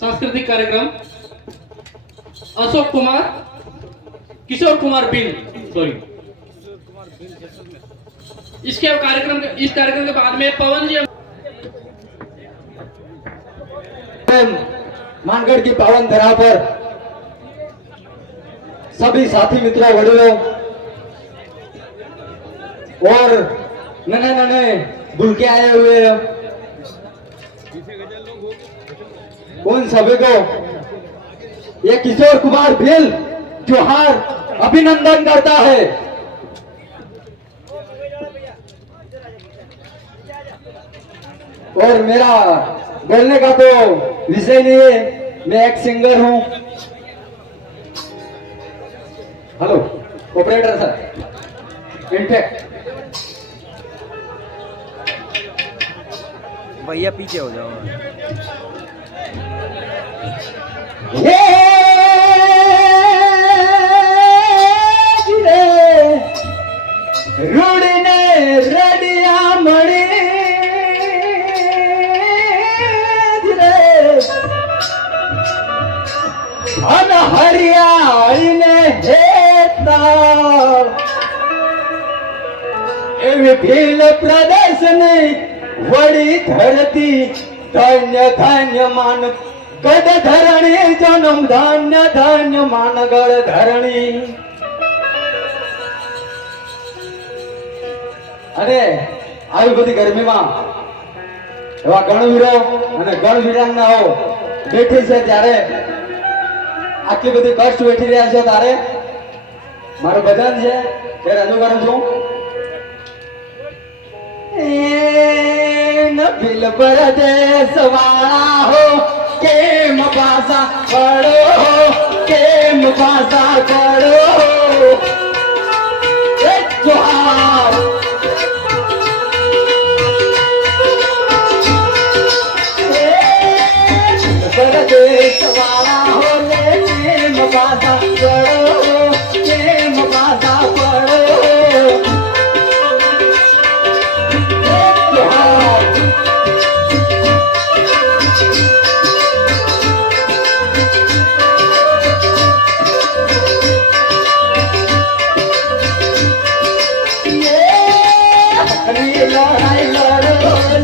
सांस्कृतिक कार्यक्रम Ashok Kumar Kishore Kumar bill sorry इस कार्यक्रम के बाद में पवन जी मानगढ़ की पावन धरा पर सभी साथी मित्रों वडीलों और नन्हे नन्हे भूल के आए हुए उन सभी को ये किशोर कुमार भिल जोहार अभिनंदन करता है। और मेरा बोलने का तो विषय नहीं है, मैं एक सिंगर हूं। हेलो ऑपरेटर सर, इनफैक्ट भैया पीछे हो जाओ। रूड़ने रडिया मणि अन हरियाळीने हेता एवी भील प्रदर्शनी वडी धरती धन्य धन्य मान गड धरणी जन्म धन्य धन्य मान गड धरणी। અને આવી બધી ગરમીમાં એવા ગણવીરો અને ગણવીરાંગનાઓ બેઠી છે ત્યારે આટલી બધી કષ્ટ વેઠી રહ્યા છે તારે મારું ભજન છે તે રજૂ કરું છું। નભીલ પરદેશ વાળા હો કેમ પાસા પડો કેમ પાસા પડો એક જોહાર परदेश वाला हो केम पासा पड़ो केम पासा पड़ो लड़ाई लड़ो